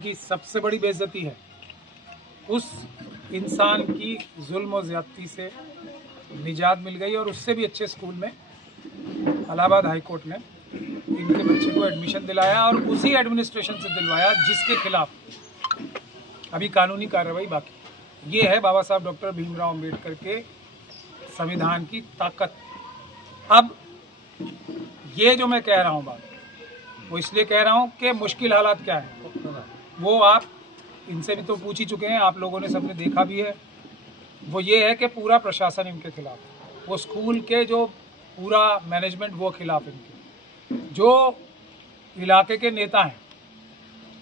की सबसे बड़ी बेइज्जती है उस इंसान की जुल्म और ज्यादती से निजात मिल गई और उससे भी अच्छे स्कूल में इलाहाबाद हाई कोर्ट ने इनके बच्चे को एडमिशन दिलाया और उसी एडमिनिस्ट्रेशन से दिलवाया जिसके खिलाफ अभी कानूनी कार्रवाई बाकी। ये है बाबा साहब डॉक्टर भीमराव अंबेडकर के संविधान की ताकत। अब ये जो मैं कह रहा हूँ बात वो इसलिए कह रहा हूँ कि मुश्किल हालात क्या है वो आप इनसे भी तो पूछ ही चुके हैं, आप लोगों ने सबने देखा भी है। वो ये है कि पूरा प्रशासन इनके खिलाफ है, वो स्कूल के जो पूरा मैनेजमेंट वो खिलाफ इनके, जो इलाके के नेता हैं।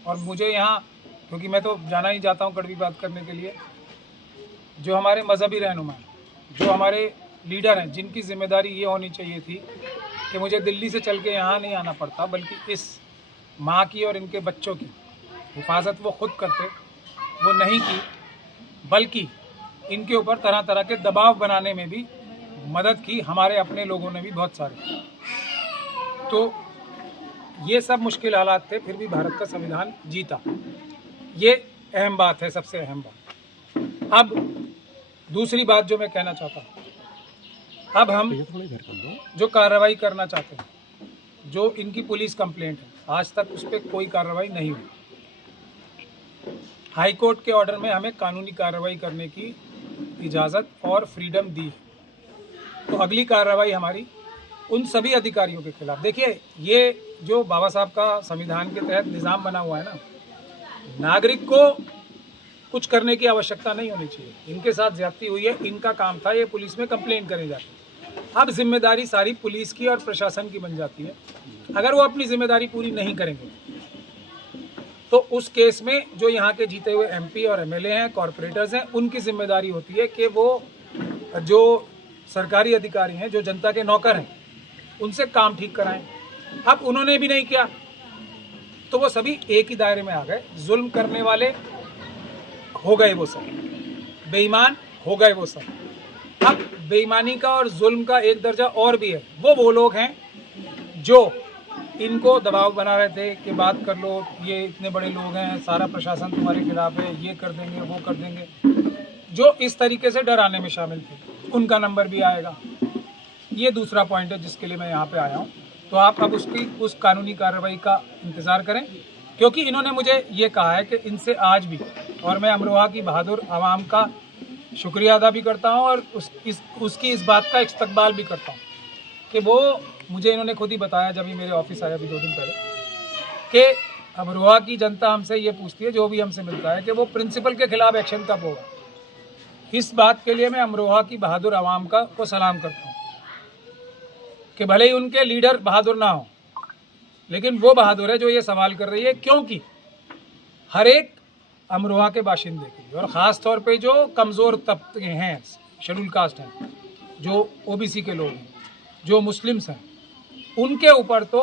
और मुझे यहाँ क्योंकि मैं तो जाना ही जाता हूँ कड़वी बात करने के लिए, जो हमारे मजहबी रहनुमा हैं, जो हमारे लीडर हैं, जिनकी जिम्मेदारी ये होनी चाहिए थी कि मुझे दिल्ली से चल के यहाँ नहीं आना पड़ता बल्कि इस माँ की और इनके बच्चों की हिफाजत वो खुद करते, वो नहीं की, बल्कि इनके ऊपर तरह तरह के दबाव बनाने में भी मदद की हमारे अपने लोगों ने भी बहुत सारे। तो ये सब मुश्किल हालात थे, फिर भी भारत का संविधान जीता। ये अहम बात है, सबसे अहम बात। अब दूसरी बात जो मैं कहना चाहता हूँ, अब हम जो कार्रवाई करना चाहते हैं, जो इनकी पुलिस कंप्लेंट है, आज तक उस पर कोई कार्रवाई नहीं हुई। हाई कोर्ट के ऑर्डर में हमें कानूनी कार्रवाई करने की इजाज़त और फ्रीडम दी। तो अगली कार्रवाई हमारी उन सभी अधिकारियों के खिलाफ। देखिए, ये जो बाबा साहब का संविधान के तहत निज़ाम बना हुआ है ना, नागरिक को कुछ करने की आवश्यकता नहीं होनी चाहिए। इनके साथ ज्यादती हुई है, इनका काम था ये पुलिस में कंप्लेन करने जाते। अब जिम्मेदारी सारी पुलिस की और प्रशासन की बन जाती है। अगर वो अपनी जिम्मेदारी पूरी नहीं करेंगे तो उस केस में जो यहाँ के जीते हुए एमपी और एमएलए हैं, कॉरपोरेटर्स हैं, उनकी जिम्मेदारी होती है कि वो जो सरकारी अधिकारी हैं, जो जनता के नौकर हैं, उनसे काम ठीक कराएं। अब उन्होंने भी नहीं किया तो वो सभी एक ही दायरे में आ गए। जुल्म करने वाले हो गए वो सब, बेईमान हो गए वो सब। अब बेईमानी का और जुल्म का एक दर्जा और भी है। वो लोग हैं जो इनको दबाव बना रहे थे कि बात कर लो, ये इतने बड़े लोग हैं, सारा प्रशासन तुम्हारे खिलाफ है, ये कर देंगे वो कर देंगे, जो इस तरीके से डराने में शामिल थे, उनका नंबर भी आएगा। ये दूसरा पॉइंट है जिसके लिए मैं यहाँ पे आया हूँ। तो आप अब उस कानूनी कार्रवाई का इंतज़ार करें, क्योंकि इन्होंने मुझे ये कहा है कि इनसे आज भी, और मैं अमरोहा की बहादुर आवाम का शुक्रिया अदा भी करता हूँ और उसकी इस बात का इस्तकबाल भी करता हूँ कि वो मुझे इन्होंने खुद ही बताया जब ही मेरे ऑफिस आया अभी 2 दिन पहले, कि अमरोहा की जनता हमसे ये पूछती है, जो भी हमसे मिलता है, कि वो प्रिंसिपल के खिलाफ एक्शन कब होगा। इस बात के लिए मैं अमरोहा की बहादुर आवाम को सलाम करता हूँ कि भले ही उनके लीडर बहादुर ना हो, लेकिन वो बहादुर है जो ये सवाल कर रही है, क्योंकि हर एक अमरोहा के बाशिंदे के और ख़ास तौर पे जो कमज़ोर तबके हैं, शेड्यूल कास्ट हैं, जो ओबीसी के लोग हैं, जो मुस्लिम्स हैं, उनके ऊपर तो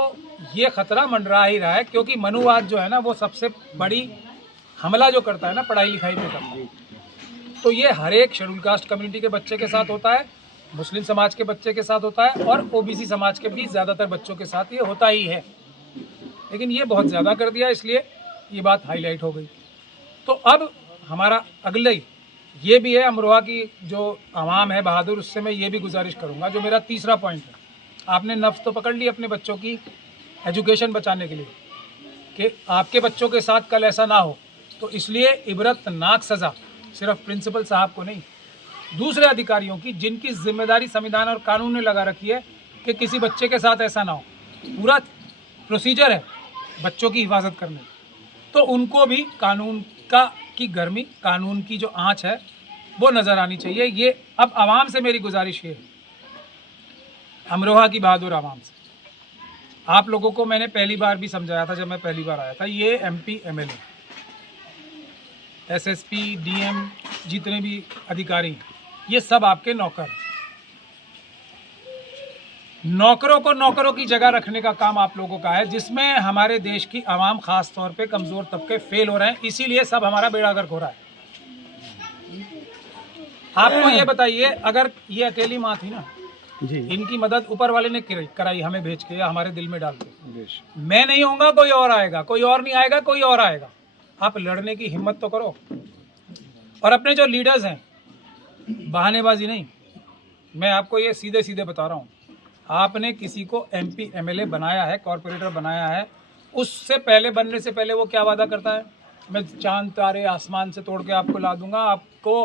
ये ख़तरा मंडरा ही रहा है। क्योंकि मनुवाद जो है ना, वो सबसे बड़ी हमला जो करता है ना पढ़ाई लिखाई पे करता है, तो ये हर एक शेड्यूल कास्ट कम्युनिटी के बच्चे के साथ होता है, मुस्लिम समाज के बच्चे के साथ होता है और ओबीसी समाज के भी ज़्यादातर बच्चों के साथ ये होता ही है। लेकिन ये बहुत ज़्यादा कर दिया, इसलिए ये बात हाईलाइट हो गई। तो अब हमारा अगले ये भी है, अमरोहा की जो आवाम है बहादुर, उससे मैं ये भी गुजारिश करूँगा, जो मेरा तीसरा पॉइंट है। आपने नफ्स तो पकड़ ली अपने बच्चों की एजुकेशन बचाने के लिए कि आपके बच्चों के साथ कल ऐसा ना हो, तो इसलिए इबरतनाक सज़ा सिर्फ प्रिंसिपल साहब को नहीं, दूसरे अधिकारियों की, जिनकी जिम्मेदारी संविधान और कानून ने लगा रखी है कि किसी बच्चे के साथ ऐसा ना हो, पूरा प्रोसीजर है बच्चों की हिफाजत करने, तो उनको भी कानून की गर्मी, कानून की जो आँच है वो नज़र आनी चाहिए। ये अब आवाम से मेरी गुजारिश ये है, अमरोहा की बहादुर आवाम से, आप लोगों को मैंने पहली बार भी समझाया था जब मैं पहली बार आया था, ये एमपी एमएलए एसएसपी डीएम जितने भी अधिकारी हैं, ये सब आपके नौकर हैं। नौकरों को नौकरों की जगह रखने का काम आप लोगों का है, जिसमें हमारे देश की आवाम, खास तौर पे कमज़ोर तबके फेल हो रहे हैं, इसीलिए सब हमारा बेड़ा गर्क हो रहा है। आपको ये बताइए, अगर ये अकेली माँ थी ना जी, इनकी मदद ऊपर वाले ने कराई हमें भेज के या हमारे दिल में डाल के, मैं नहीं होऊंगा कोई और आएगा, कोई और नहीं आएगा, कोई और आएगा। आप लड़ने की हिम्मत तो करो। और अपने जो लीडर्स हैं, बहानेबाजी नहीं, मैं आपको ये सीधे सीधे बता रहा हूँ, आपने किसी को MP MLA बनाया है, कॉरपोरेटर बनाया है, उससे पहले, बनने से पहले वो क्या वादा करता है, मैं चांद तारे आसमान से तोड़ के आपको ला दूंगा, आपको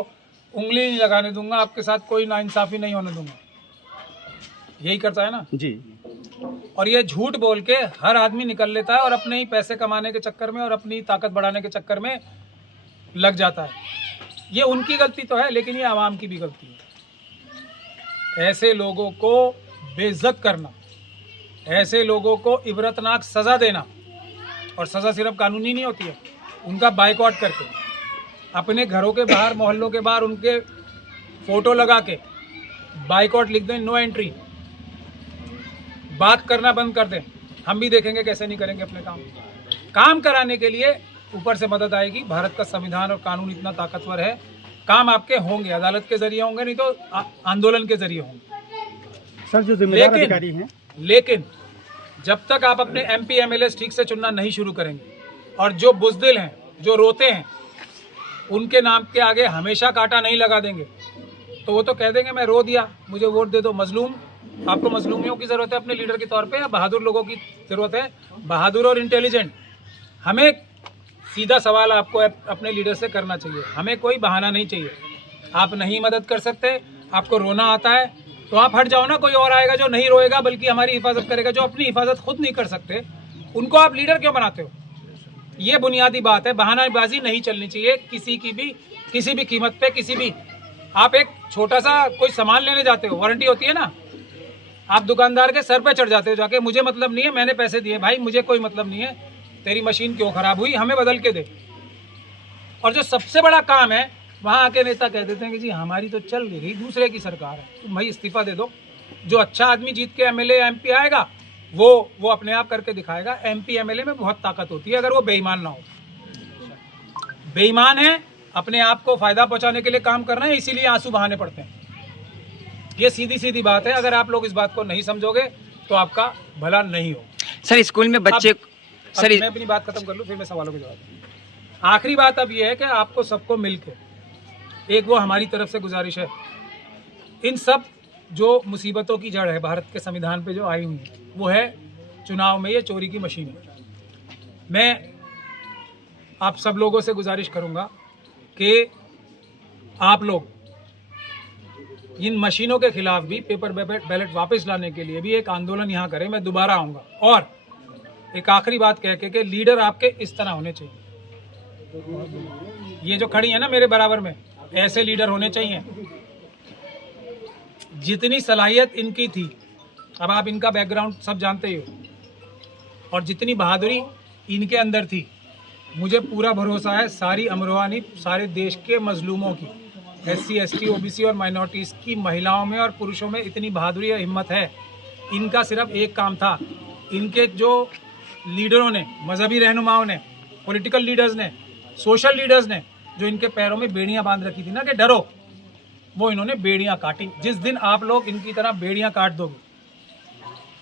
उंगली नहीं लगाने दूंगा, आपके साथ कोई नाइंसाफ़ी नहीं होने दूंगा, यही करता है ना जी। और ये झूठ बोल के हर आदमी निकल लेता है और अपने ही पैसे कमाने के चक्कर में और अपनी ताकत बढ़ाने के चक्कर में लग जाता है। ये उनकी गलती तो है, लेकिन ये आवाम की भी गलती है। ऐसे लोगों को बेइज्जत करना, ऐसे लोगों को इबरतनाक सज़ा देना, और सज़ा सिर्फ कानूनी नहीं होती है, उनका बाइकआउट करके, अपने घरों के बाहर, मोहल्लों के बाहर उनके फ़ोटो लगा के बाइकआउट लिख दें, नो एंट्री, बात करना बंद कर दें। हम भी देखेंगे कैसे नहीं करेंगे अपने काम कराने के लिए ऊपर से मदद आएगी। भारत का संविधान और कानून इतना ताकतवर है, काम आपके होंगे, अदालत के जरिए होंगे, नहीं तो आंदोलन के जरिए होंगे। सर जो जिम्मेदार अधिकारी हैं, लेकिन जब तक आप अपने MP MLA ठीक से चुनना नहीं शुरू करेंगे, और जो बुज़दिल हैं, जो रोते हैं, उनके नाम के आगे हमेशा कांटा नहीं लगा देंगे, तो वो तो कह देंगे मैं रो दिया, मुझे वोट दे दो। मजलूम, आपको मजलूमियों की ज़रूरत है अपने लीडर के तौर पे, या बहादुर लोगों की ज़रूरत है, बहादुर और इंटेलिजेंट। हमें सीधा सवाल आपको अपने लीडर से करना चाहिए, हमें कोई बहाना नहीं चाहिए। आप नहीं मदद कर सकते, आपको रोना आता है, तो आप हट जाओ ना, कोई और आएगा जो नहीं रोएगा बल्कि हमारी हिफाजत करेगा। जो अपनी हिफाजत खुद नहीं कर सकते, उनको आप लीडर क्यों बनाते हो? ये बुनियादी बात है, बहानाबाजी नहीं चलनी चाहिए किसी की भी, किसी भी कीमत पे। किसी भी, आप एक छोटा सा कोई सामान लेने जाते हो, वारंटी होती है ना, आप दुकानदार के सर पे चढ़ जाते हो जाके, मुझे मतलब नहीं है, मैंने पैसे दिए, भाई मुझे कोई मतलब नहीं है, तेरी मशीन क्यों खराब हुई, हमें बदल के दे। और जो सबसे बड़ा काम है, वहाँ आके नेता कह देते हैं कि जी हमारी तो चल गई, दूसरे की सरकार है, तुम भाई इस्तीफा दे दो। जो अच्छा आदमी जीत के MLA MP आएगा, वो अपने आप करके दिखाएगा। MP MLA में बहुत ताकत होती है, अगर वो बेईमान ना हो। बेईमान है, अपने आप को फायदा पहुंचाने के लिए काम कर रहे हैं, इसीलिए आंसू बहाने पड़ते हैं। ये सीधी सीधी बात है, अगर आप लोग इस बात को नहीं समझोगे तो आपका भला नहीं हो। सर स्कूल में बच्चे, सर मैं अपनी बात खत्म कर लूँ, फिर मैं सवालों के जवाब दूँ। आखिरी बात अब ये है कि आपको सबको मिलकर, एक वो हमारी तरफ से गुजारिश है, इन सब जो मुसीबतों की जड़ है भारत के संविधान पे जो आई हुई है, वो है चुनाव में ये चोरी की मशीनें। मैं आप सब लोगों से गुजारिश करूंगा कि आप लोग इन मशीनों के खिलाफ भी, पेपर बैलेट वापस लाने के लिए भी एक आंदोलन यहाँ करें। मैं दोबारा आऊँगा। और एक आखिरी बात कह के कि लीडर आपके इस तरह होने चाहिए, ये जो खड़ी है ना मेरे बराबर में, ऐसे लीडर होने चाहिए। जितनी सलाहियत इनकी थी, अब आप इनका बैकग्राउंड सब जानते ही हो, और जितनी बहादुरी इनके अंदर थी, मुझे पूरा भरोसा है सारी अमरोहा नहीं, सारे देश के मजलूमों की, SC ST OBC और माइनॉरिटीज़ की महिलाओं में और पुरुषों में इतनी बहादुरी और हिम्मत है। इनका सिर्फ एक काम था, इनके जो लीडरों ने, मजहबी रहनुमाओं ने, पॉलिटिकल लीडर्स ने, सोशल लीडर्स ने, जो इनके पैरों में बेड़ियां बांध रखी थी ना कि डरो, वो इन्होंने बेड़ियां काटी। जिस दिन आप लोग इनकी तरह बेड़ियां काट दोगे,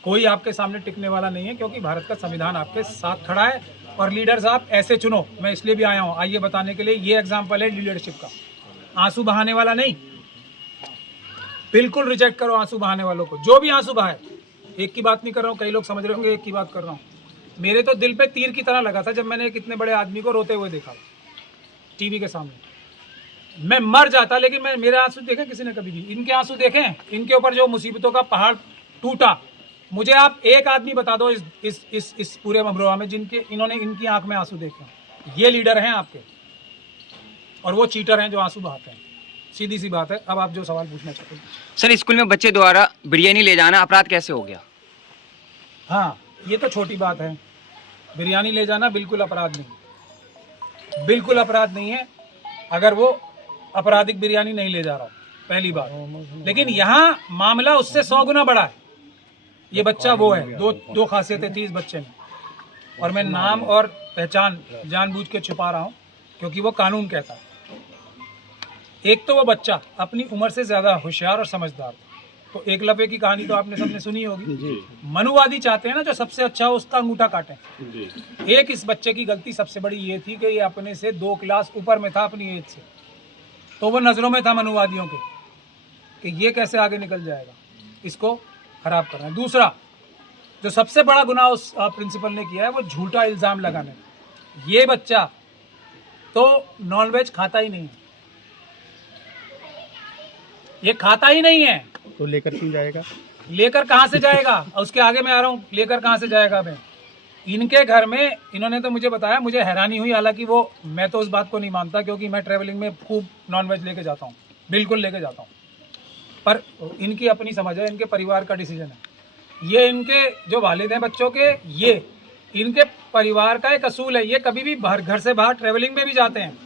कोई आपके सामने टिकने वाला नहीं है, क्योंकि भारत का संविधान आपके साथ खड़ा है। और लीडर्स आप ऐसे चुनो, मैं इसलिए भी आया हूँ आइए बताने के लिए, ये एग्जाम्पल है लीडरशिप का। आंसू बहाने वाला नहीं, बिल्कुल रिजेक्ट करो आंसू बहाने वालों को। जो भी आंसू बहाए, एक की बात नहीं कर रहा हूँ, कई लोग समझ रहे होंगे एक की बात कर रहा हूँ, मेरे तो दिल पे तीर की तरह लगा था जब मैंने कितने बड़े आदमी को रोते हुए देखा टीवी के सामने। मैं मर जाता, लेकिन मैं, मेरे आंसू देखे किसी ने कभी भी? इनके आंसू देखे? इनके ऊपर जो मुसीबतों का पहाड़ टूटा, मुझे आप एक आदमी बता दो इस पूरे अमरोहा में जिनके इन्होंने इनकी आंख में आंसू देखे। ये लीडर हैं आपके, और वो चीटर हैं जो आंसू बहाते हैं। सीधी सी बात है। अब आप जो सवाल पूछना चाहते हैं। सर स्कूल में बच्चे द्वारा बिरयानी ले जाना अपराध कैसे हो गया? हाँ, ये तो छोटी बात है। बिरयानी ले जाना बिल्कुल अपराध नहीं, बिल्कुल अपराध नहीं है अगर वो आपराधिक बिरयानी नहीं ले जा रहा, पहली बात। लेकिन यहाँ मामला उससे 100 गुना बड़ा है। ये बच्चा वो है, दो खासियतें थी इस बच्चे में, और मैं नाम और पहचान जानबूझ के छुपा रहा हूँ क्योंकि वो कानून कहता है। एक तो वो बच्चा अपनी उम्र से ज़्यादा होशियार और समझदार था, तो एकलव्य की कहानी तो आपने सबने सुनी होगी। जी मनुवादी चाहते हैं ना जो सबसे अच्छा हो उसका अंगूठा काटें। जी एक इस बच्चे की गलती सबसे बड़ी ये थी कि ये अपने से 2 क्लास ऊपर में था अपनी एज से, तो वो नज़रों में था मनुवादियों के कि ये कैसे आगे निकल जाएगा, इसको खराब करना है। दूसरा जो सबसे बड़ा गुनाह उस प्रिंसिपल ने किया है वो झूठा इल्ज़ाम लगाने का। ये बच्चा तो नॉनवेज खाता ही नहीं है, ये खाता ही नहीं है, तो लेकर क्यों जाएगा? लेकर कहाँ से जाएगा? और उसके आगे मैं आ रहा हूँ, लेकर कहाँ से जाएगा मैं? इनके घर में इन्होंने तो मुझे बताया, मुझे हैरानी हुई, हालांकि वो मैं तो उस बात को नहीं मानता क्योंकि मैं ट्रैवलिंग में खूब नॉनवेज लेके जाता हूँ, बिल्कुल लेके जाता हूँ, पर इनकी अपनी समझ है, इनके परिवार का डिसीजन है। ये इनके जो वालिद हैं बच्चों के, ये इनके परिवार का एक असूल है, ये कभी भी बाहर घर से बाहर ट्रैवलिंग में भी जाते हैं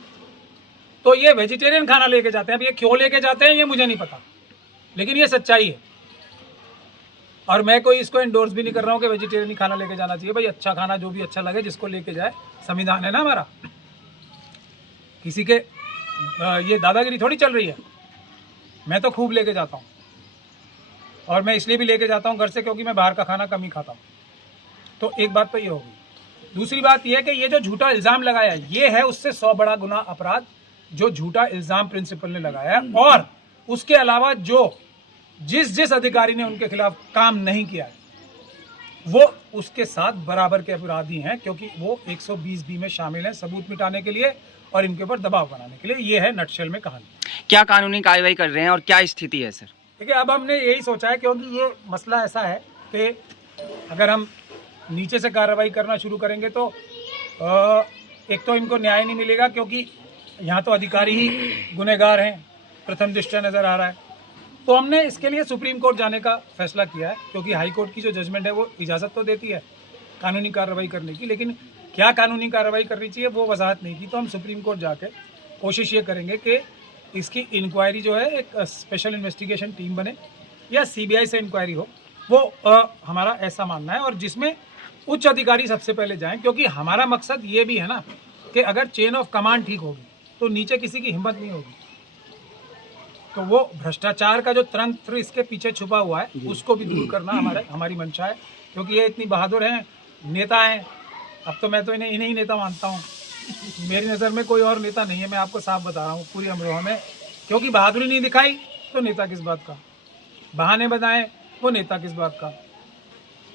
तो ये वेजिटेरियन खाना लेके जाते हैं। अब ये क्यों लेके जाते हैं ये मुझे नहीं पता, लेकिन ये सच्चाई है। और मैं कोई इसको एंडोर्स भी नहीं कर रहा हूँ कि वेजिटेरियन ही खाना लेके जाना चाहिए। भाई अच्छा खाना जो भी अच्छा लगे जिसको लेके जाए, संविधान है ना हमारा, किसी के ये दादागिरी थोड़ी चल रही है। मैं तो खूब लेके जाता हूँ, और मैं इसलिए भी लेके जाता हूँ घर से क्योंकि मैं बाहर का खाना कम ही खाता हूँ। तो एक बात तो ये होगी। दूसरी बात ये है कि ये जो झूठा इल्ज़ाम लगाया ये है उससे 100 बड़ा गुना अपराध जो झूठा इल्ज़ाम प्रिंसिपल ने लगाया, और उसके अलावा जो जिस अधिकारी ने उनके खिलाफ काम नहीं किया है वो उसके साथ बराबर के अपराधी हैं, क्योंकि वो 120B में शामिल हैं सबूत मिटाने के लिए और इनके ऊपर दबाव बनाने के लिए। ये है नटशेल में कहानी। क्या कानूनी कार्रवाई कर रहे हैं और क्या स्थिति है सर? देखिए अब हमने यही सोचा है, क्योंकि ये मसला ऐसा है कि अगर हम नीचे से कार्रवाई करना शुरू करेंगे तो एक तो इनको न्याय नहीं मिलेगा, क्योंकि यहाँ तो अधिकारी ही गुनहगार हैं, प्रथम दृष्टया नज़र आ रहा है। तो हमने इसके लिए सुप्रीम कोर्ट जाने का फैसला किया है, क्योंकि हाई कोर्ट की जो जजमेंट है वो इजाज़त तो देती है कानूनी कार्रवाई करने की, लेकिन क्या कानूनी कार्रवाई करनी चाहिए वो वजाहत नहीं की। तो हम सुप्रीम कोर्ट जाके कोशिश ये करेंगे कि इसकी इंक्वायरी जो है एक स्पेशल इन्वेस्टिगेशन टीम बने या CBI से इंक्वायरी हो, वो हमारा ऐसा मानना है, और जिसमें उच्च अधिकारी सबसे पहले जाएं, क्योंकि हमारा मकसद ये भी है ना कि अगर चेन ऑफ कमांड ठीक होगी तो नीचे किसी की हिम्मत नहीं होगी। तो वो भ्रष्टाचार का जो तंत्र इसके पीछे छुपा हुआ है उसको भी दूर करना हमारी मंशा है, क्योंकि ये इतनी बहादुर हैं, नेता हैं। अब तो मैं तो इन्हें ही नेता मानता हूँ, मेरी नज़र में कोई और नेता नहीं है, मैं आपको साफ बता रहा हूँ पूरी अमरोहा में, क्योंकि बहादुरी नहीं दिखाई तो नेता किस बात का, बहाने बनाए वो नेता किस बात का।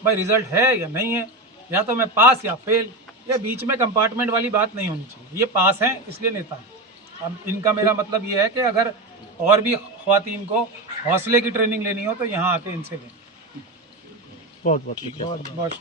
भाई रिजल्ट है या नहीं है, या तो मैं पास या फेल, या बीच में कंपार्टमेंट वाली बात नहीं होनी चाहिए। ये पास हैं इसलिए नेता हैं। अब इनका मेरा मतलब ये है कि अगर और भी ख्वातीन को हौसले की ट्रेनिंग लेनी हो तो यहाँ आके इनसे लें। बहुत बहुत शुक्रिया। बहुत